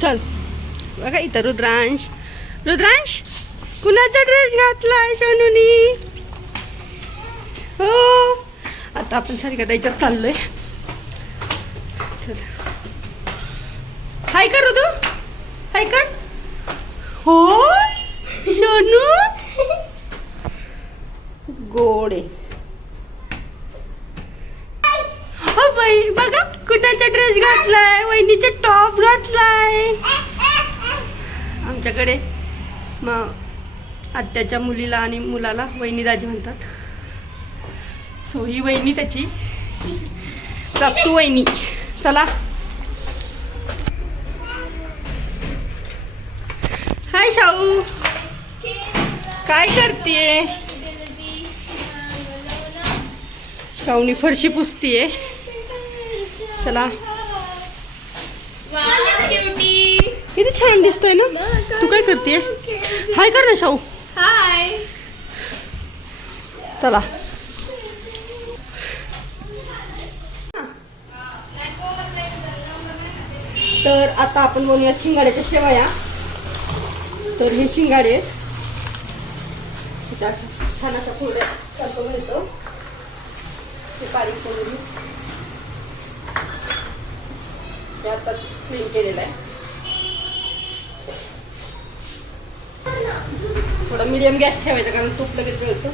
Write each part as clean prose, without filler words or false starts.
चल बघा इथं रुद्रांश. रुद्रांश कुणाचा ड्रेस घातलाय सोनूनी? हो आता आपण सारिका ताईच्यात चाललोय. हाय कर रुदू, हाय कर. हो सोनू गोडे. हो बाई बघा कुणाचा ड्रेस घातलाय. वहिनीचा टॉप घातलाय. आमच्याकडे मग आत्याच्या मुलीला आणि मुलाला वहिनी दाजी म्हणतात. सो ही वहिनी त्याची प्राप्तू वहिनी. चला हाय शाऊ, काय करतीये? शाऊनी फरशी पुसतीये. चला किती छान दिसतोय ना. तू काय करतेय? हाय कर ना शाऊ. हाय. चला तर आता आपण बनवूया शिंगाड्याच्या शेवया. तर हे शिंगाडे आहेत. छान अशा थोड्या सारखं मिळतं. ते बारीक करून ते आताच क्लीन केलेलं आहे. थोडा मीडियम गॅस ठेवायचा कारण तूप लगेच जळतं.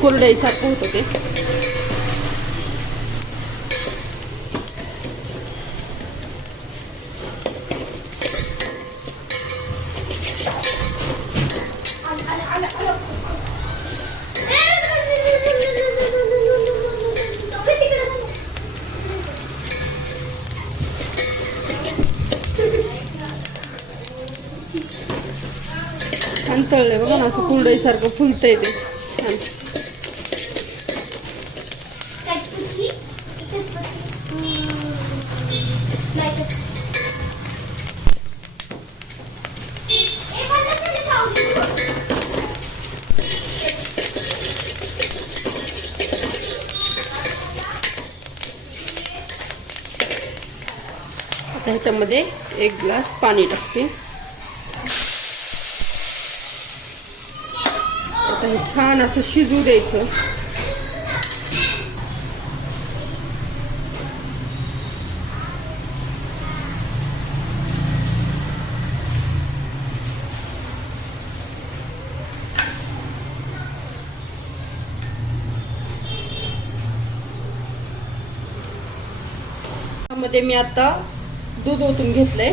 कोरडई सारखं होतं ते. छान तळले बघा ना, असं कुरडई सारखं फुलतंय ते छान. आता ह्याच्यामध्ये 1 ग्लास पाणी टाकते. आता हे छान असं शिजू द्यायचं. मध्ये मी आता दूध ओतून घेतलंय.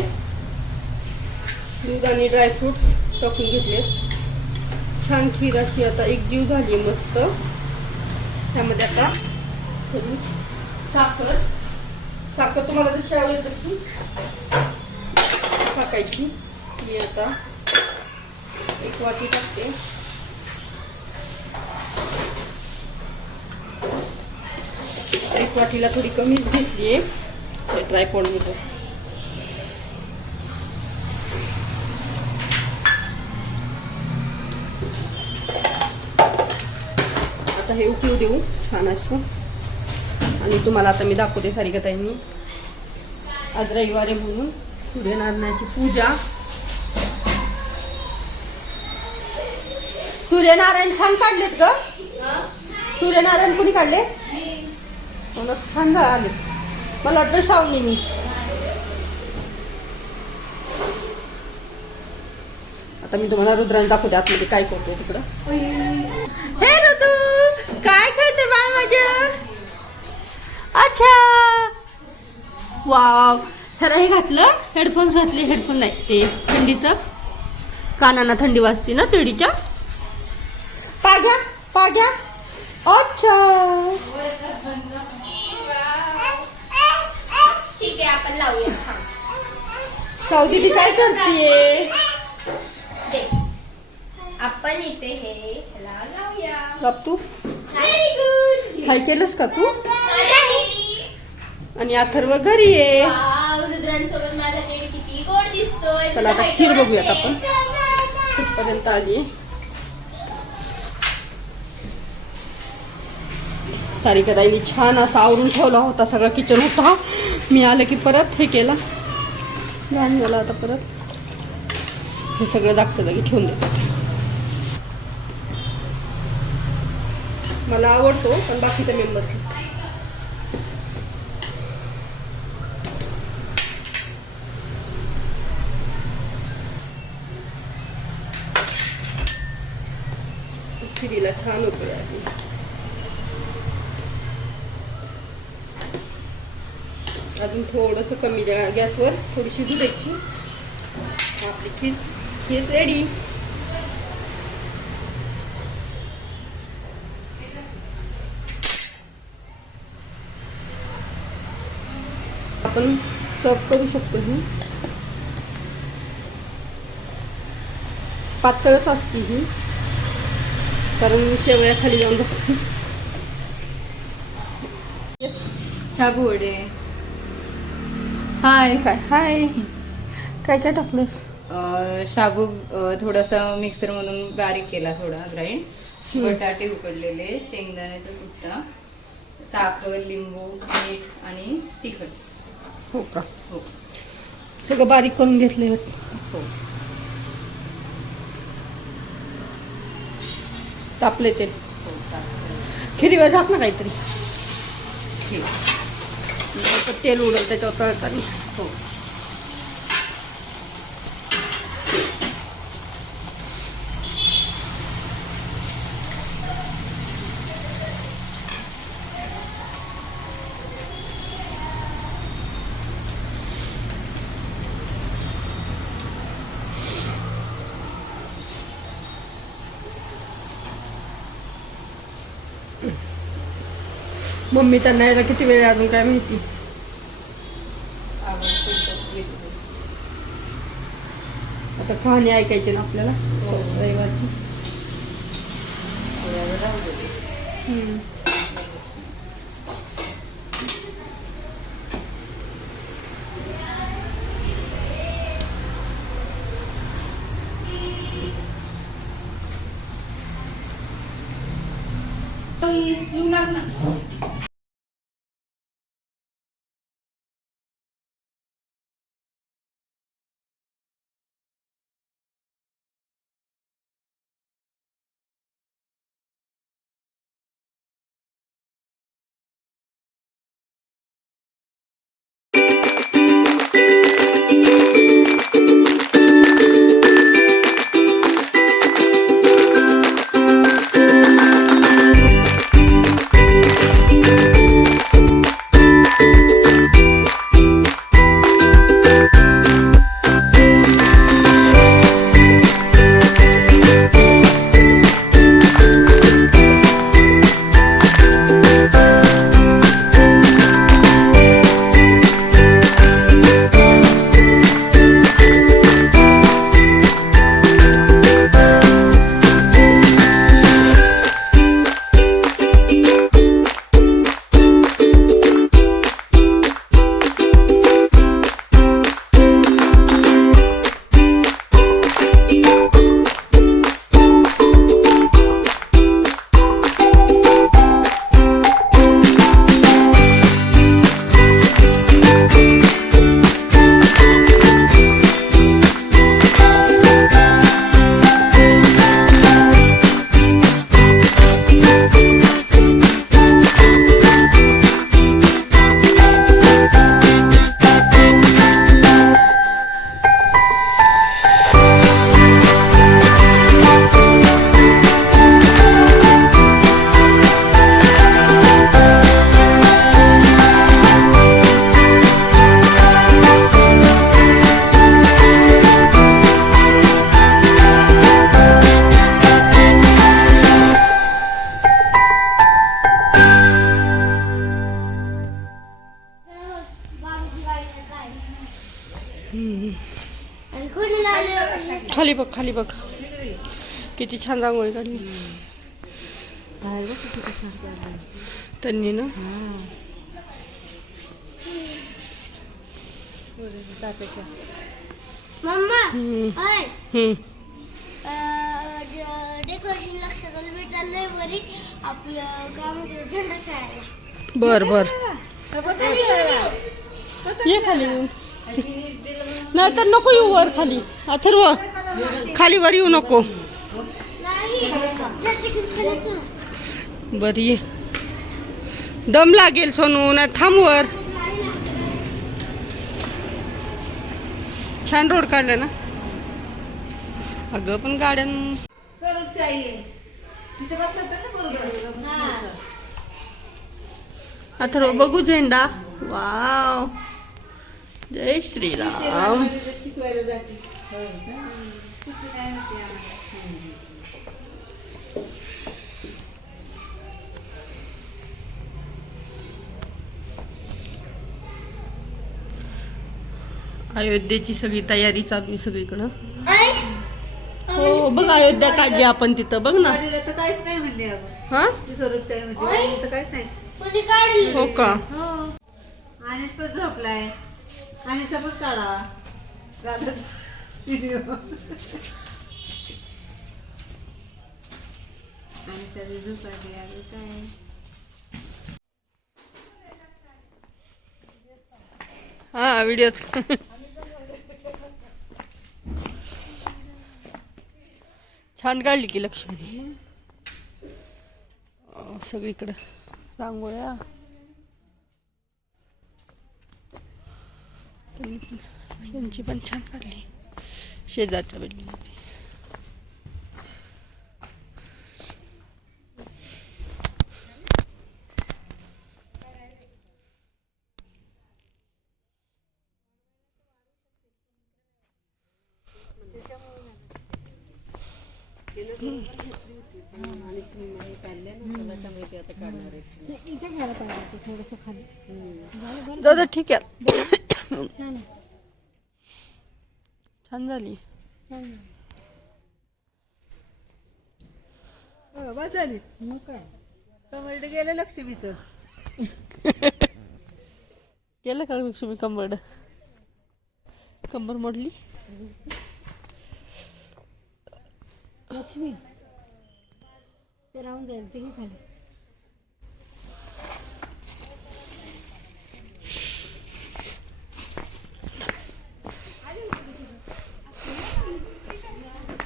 दूध आणि ड्रायफ्रुट्स टाकून घेतले. छान खीर अशी आता एकजीव झाली मस्त. त्यामध्ये आता थोडी साखर तुम्हाला जशी आवडेल तशी टाकायची. मी आता 1 वाटी टाकते. एक वाटीला थोडी कमीच घेतली आहे. ट्रायपॉड मी तसं आता हे उकळू देऊ छान असं. आणि तुम्हाला आता मी दाखवते सारिका ताईंनी आज रविवारी म्हणून सूर्यनारायणाची पूजा. सूर्यनारायण छान काढलेत ग. सूर्यनारायण कोणी काढले? मला छान आले. मला वाटतं शावनीनी. आता मी तुम्हाला रुद्रांना दाखवते आतमध्ये काय करतोय तिकडं. हे रुद्र काय करते बाळ माझं? अच्छा वाव. ह्याला हे घातलं, हेडफोन्स घातले. हेडफोन नाही ते थंडीचं, कानांना थंडी वाजते ना टेडीच्या. पाग्या. अच्छा ठीक आहे आपण लावूया. सावदीदी काय करतेय? आपण इथे हे ह्याला लावूया. बाप तू व्हेरी हाय केलंस का तू? आणि अथर्व घरी आहे. रुद्रांसोबत माझा टेडी किती गोड दिसतोय. चला आता खीर बघूयात आपण कुठपर्यंत आली. सारिका ताईने छान असा आवरून ठेवला होता, सगळा किचन होता. मी आलं की परत हे केला, घाण झाला. आता परत हे सगळं जागच्या जागी ठेवून देतात. मला आवडतो पण बाकीच्या मेंबर्सला खिरीला छान उकळी आली. अजून थोडंसं कमी गॅसवर थोडी शिजू द्यायची. आपली खीर रेडी. आपण सर्व करू शकतो. ही पातळच असते ही, कारण शेवया खाली जाऊन बसते. शाबू वडे. हाय. हाय काय काय टाकलंस? शाबू थोडासा मिक्सरमधून बारीक केला, थोडा ग्राइंड. बटाटे उकडलेले, शेंगदाण्याचा कुट्टा, साखर, लिंबू, मीठ आणि तिखट. हो का? हो सगळं बारीक करून घेतले. हो. तापले ते हो खिरीवर झाक ना काहीतरी, ठीक. तेल उडल त्याच्यावर तळताना. हो. मम्मी त्यांना यायला किती वेळ अजून काय माहिती. आता कहाणी ऐकायची ना आपल्याला रविवारची. खाली बघ, खाली बघ, किती छान रांगोळी काढली. त्यांनी ना मम्मा हाय हम्म. डेकोरेशन लक्षात आलं मी चाललोय वरी आपलं काय म्हणतो झेंडा खेळायला. बर बर ये खाली नाही तर नको येऊ वर खाली अथर्व खाली वर येऊ नको नाही झेंडा घेऊन खाली येतो ना. बरी ये दम लागेल सोनू नाही थांब वर छान रोड काढलं ना अगं पण गाड्यां अथर्व बघू झेंडा वाव जय श्रीराम अयोध्येची सगळी तयारी चालू आहे सगळीकडं हो बघ अयोध्या काढली आपण तिथं बघ ना काहीच नाही म्हणले हा काहीच नाही कोणी काढली? हो का हो आणि पण झोपलाय आणि पण काढा व्हिडिओ आणि सगळी झोपायची अगं काय हा व्हिडिओच छान काढली की लक्ष्मी सगळीकडं रांगोळ्या त्यांची पण छान काढली शेजारच्या बिल्डिंगमध्ये दादा ठीक आहे छान झाली बस झाली कमरडे गेलं लक्ष्मीचं गेलं का लक्ष्मी कंबर मोडली लक्ष्मी ते राहून जाईल ते खाली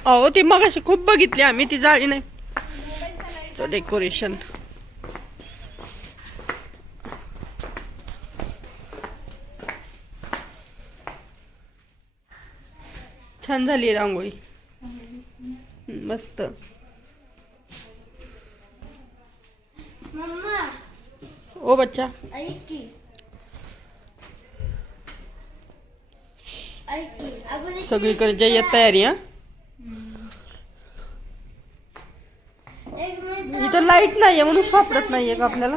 अहो ती मगाशी खूप बघितली आम्ही ती जाळी नाही डेकोरेशन छान झाली रांगोळी मस्त मम्मा ओ बच्चा ऐक की आपण सगळीकडे जय्यत तयारी हा एक मिनिट इथं लाईट नाहीये म्हणून सापडत नाहीये का आपल्याला